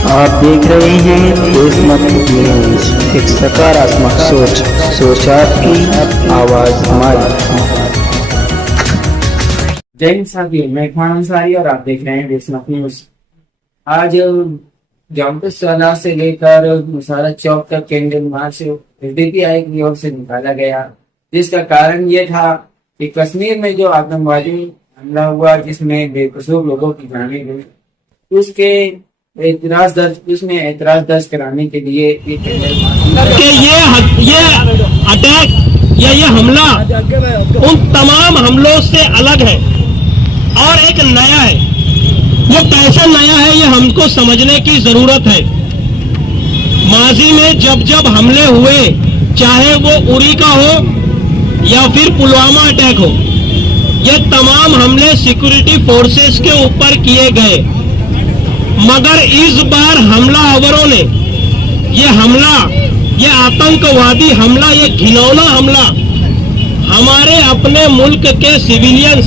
आप देख रहे हैं देशमत न्यूज, एक सकारात्मक सोच, सोच आपकी, आवाज हमारी। जय हिंद साथियों, मैं इकबाल अंसारी और आप देख रहे हैं देशमत न्यूज। आज कैंपस चौराहा से लेकर मुशारत चौक तक कैंडल मार्च पीटीआई की ओर से निकाला गया, जिसका कारण ये था कि कश्मीर में जो आतंकवादी हमला हुआ जिसमें बेकसूर लोगों की जाने गई, उसके एतराज दर्ज कराने के लिए ये अटैक या ये हमला उन तमाम हमलों से अलग है और एक नया है। वो कैसा नया है ये हमको समझने की जरूरत है। माजी में जब जब हमले हुए, चाहे वो उरी का हो या फिर पुलवामा अटैक हो, ये तमाम हमले सिक्योरिटी फोर्सेस के ऊपर किए गए। मगर इस बार हमलावरों ने ये आतंकवादी हमला, ये घिनौना हमला हमारे अपने मुल्क के सिविलियंस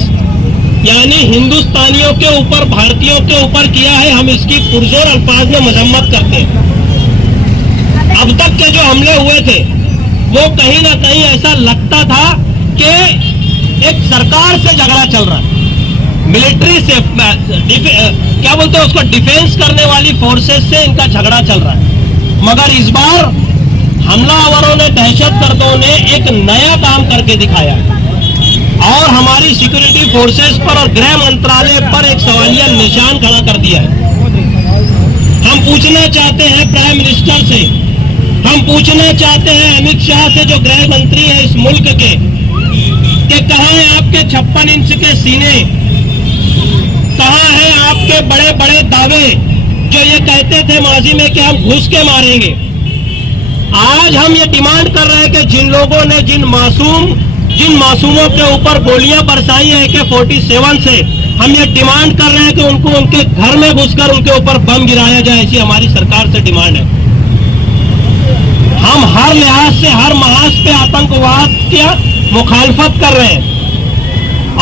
यानी हिंदुस्तानियों के ऊपर, भारतीयों के ऊपर किया है। हम इसकी पुरजोर अल्फाज में मजम्मत करते हैं। अब तक के जो हमले हुए थे वो कहीं ना कहीं ऐसा लगता था कि एक सरकार से झगड़ा चल रहा है, मिलिट्री से क्या बोलते हैं उसको, डिफेंस करने वाली फोर्सेस से इनका झगड़ा चल रहा है। मगर इस बार हमलावरों ने, दहशतगर्दों ने एक नया काम करके दिखाया और हमारी सिक्योरिटी फोर्सेस पर और गृह मंत्रालय पर एक सवालिया निशान खड़ा कर दिया है। हम पूछना चाहते हैं प्राइम मिनिस्टर से, हम पूछना चाहते हैं अमित शाह से जो गृह मंत्री है इस मुल्क के, कि कहां है आपके 56 इंच के सीने, कहां है आपके बड़े बड़े दावे जो ये कहते थे माजी में कि हम घुस के मारेंगे। आज हम ये डिमांड कर रहे हैं कि जिन लोगों ने जिन मासूमों के ऊपर गोलियां बरसाई है AK-47 से, हम ये डिमांड कर रहे हैं कि उनको उनके घर में घुसकर उनके ऊपर बम गिराया जाए। ऐसी हमारी सरकार से डिमांड है। हम हर लिहाज से, हर महाज पे आतंकवाद की मुखालफत कर रहे हैं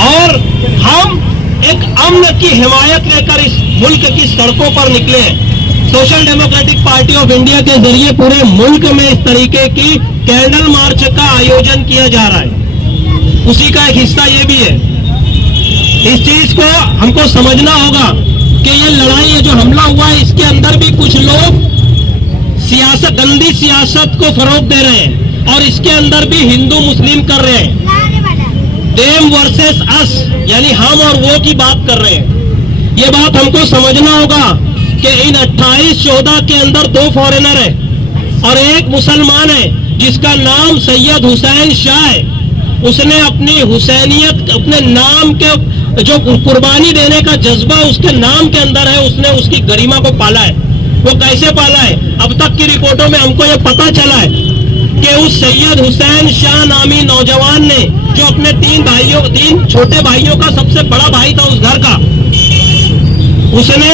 और हम एक अमन की हिमायत लेकर इस मुल्क की सड़कों पर निकले हैं। Social democratic party of India के जरिए पूरे मुल्क में इस तरीके की कैंडल मार्च का आयोजन किया जा रहा है, उसी का एक हिस्सा ये भी है। इस चीज को हमको समझना होगा कि ये लड़ाई, ये जो हमला हुआ है, इसके अंदर भी कुछ लोग सियासत, गंदी सियासत को फरोग दे रहे हैं और इसके अंदर भी हिंदू मुस्लिम कर रहे हैं। देम वर्सेस अस, यानी हम और वो की बात कर रहे हैं। ये बात हमको समझना होगा कि इन 28-14 के अंदर 2 फॉरेनर है और एक मुसलमान है जिसका नाम सैयद हुसैन शाह है। उसने अपनी हुसैनियत, अपने नाम के जो कुर्बानी देने का जज्बा उसके नाम के अंदर है, उसने उसकी गरिमा को पाला है। वो कैसे पाला है? अब तक की रिपोर्टों में हमको ये पता चला है कि उस सैयद हुसैन शाह नामी नौजवान ने, जो अपने 3 छोटे भाइयों का सबसे बड़ा भाई था उस घर का, उसने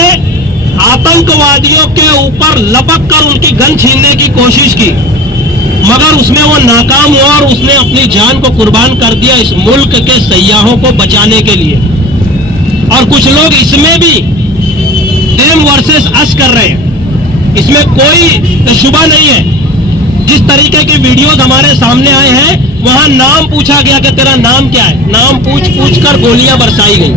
आतंकवादियों के ऊपर लपक कर उनकी गन छीनने की कोशिश की, मगर उसमें वो नाकाम हुआ और उसने अपनी जान को कुर्बान कर दिया इस मुल्क के सयाहों को बचाने के लिए। और कुछ लोग इसमें भी देम वर्सेस अस कर रहे हैं, इसमें कोई शुबा नहीं है। जिस तरीके के वीडियोस हमारे सामने आए हैं, वहां नाम पूछा गया कि तेरा नाम क्या है, नाम पूछ कर गोलियां बरसाई गई,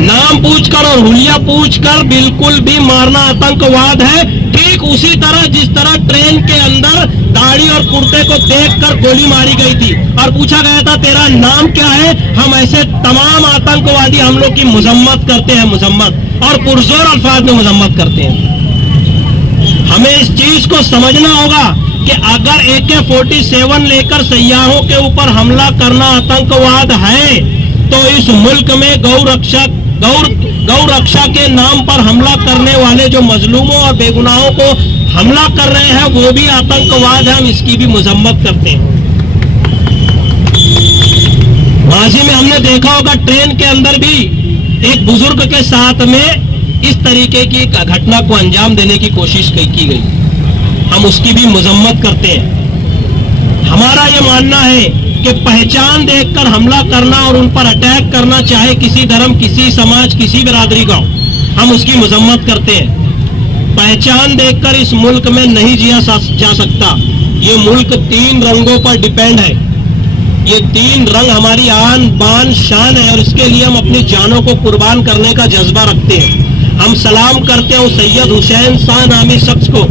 नाम पूछकर और हुलिया पूछकर बिल्कुल भी मारना आतंकवाद है। ठीक उसी तरह जिस तरह ट्रेन के अंदर दाढ़ी और कुर्ते को देखकर गोली मारी गई थी और पूछा गया था तेरा नाम क्या है, हम ऐसे तमाम आतंकवादी हमलों की मजम्मत करते हैं, मजम्मत और पुरजोर अल्फाज में मजम्मत करते हैं। हमें इस चीज को समझना होगा कि अगर AK-47 लेकर सयाहों के ऊपर हमला करना आतंकवाद है, तो इस मुल्क में गौ रक्षा के नाम पर हमला करने वाले जो मजलूमों और बेगुनाहों को हमला कर रहे हैं वो भी आतंकवाद है। हम इसकी भी मजम्मत करते हैं। माजी में हमने देखा होगा ट्रेन के अंदर भी एक बुजुर्ग के साथ में इस तरीके की घटना को अंजाम देने की कोशिश की गई, हम उसकी भी मजम्मत करते हैं। हमारा ये मानना है कि पहचान देखकर हमला करना और उन पर अटैक करना, चाहे किसी धर्म, किसी समाज, किसी बिरादरी का, हम उसकी मजम्मत करते हैं। पहचान देखकर इस मुल्क में नहीं जिया जा सकता। ये मुल्क 3 रंगों पर डिपेंड है। ये 3 रंग हमारी आन बान शान है और इसके लिए हम अपनी जानों को कुर्बान करने का जज्बा रखते हैं। हम सलाम करते हैं उस सैयद हुसैन शाह नामी शख्स को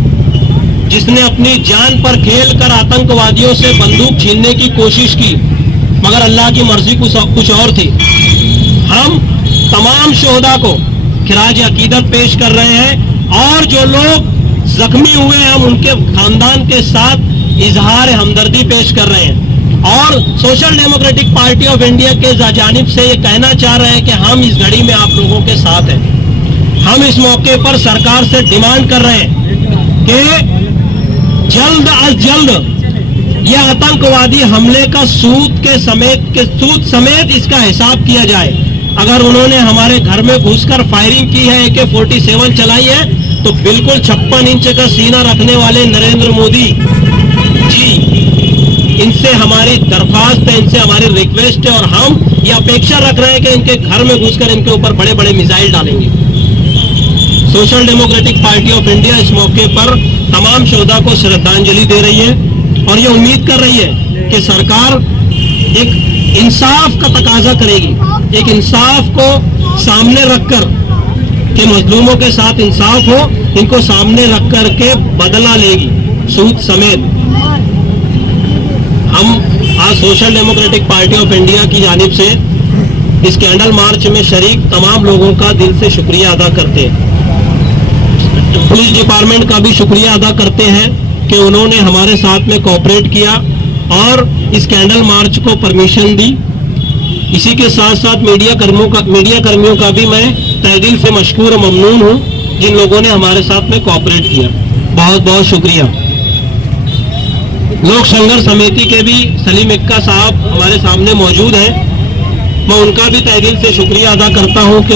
जिसने अपनी जान पर खेलकर आतंकवादियों से बंदूक छीनने की कोशिश की, मगर अल्लाह की मर्जी कुछ और थी। हम तमाम शोहदा को खिराज अकीदत पेश कर रहे हैं और जो लोग जख्मी हुए हैं हम उनके खानदान के साथ इजहार हमदर्दी पेश कर रहे हैं। और social democratic party of India के जानिब से ये कहना चाह रहे हैं कि हम इस घड़ी में आप लोगों के साथ हैं। हम इस मौके पर सरकार से डिमांड कर रहे हैं कि जल्द अज जल्द यह आतंकवादी हमले का सूद समेत इसका हिसाब किया जाए। अगर उन्होंने हमारे घर में घुसकर फायरिंग की है, AK-47 चलाई है, तो बिल्कुल 56 इंच का सीना रखने वाले नरेंद्र मोदी जी, इनसे हमारी दरख्वास्त है, इनसे हमारी रिक्वेस्ट है और हम ये अपेक्षा रख रहे हैं कि इनके घर में घुसकर इनके ऊपर बड़े बड़े मिसाइल डालेंगे। Social democratic party of India इस मौके पर तमाम शोहदा को श्रद्धांजलि दे रही है और ये उम्मीद कर रही है कि सरकार एक इंसाफ का तकाजा करेगी, एक इंसाफ को सामने रखकर कि मजलूमों के साथ इंसाफ हो, इनको सामने रख कर के बदला लेगी सूद समेत। हम आज social democratic party of India की जानिब से इस कैंडल मार्च में शरीक तमाम लोगों का दिल से शुक्रिया अदा करते हैं। पुलिस डिपार्टमेंट का भी शुक्रिया अदा करते हैं कि उन्होंने हमारे साथ में कोऑपरेट किया और इस कैंडल मार्च को परमिशन दी। इसी के साथ साथ मीडिया कर्मियों का भी मैं तहे दिल से मशकूर और ममनून हूं जिन लोगों ने हमारे साथ में कोऑपरेट किया। बहुत बहुत शुक्रिया। लोक संघर्ष समिति के भी सलीम इक्का साहब हमारे सामने मौजूद हैं, मैं उनका भी तहे दिल से शुक्रिया अदा करता हूं कि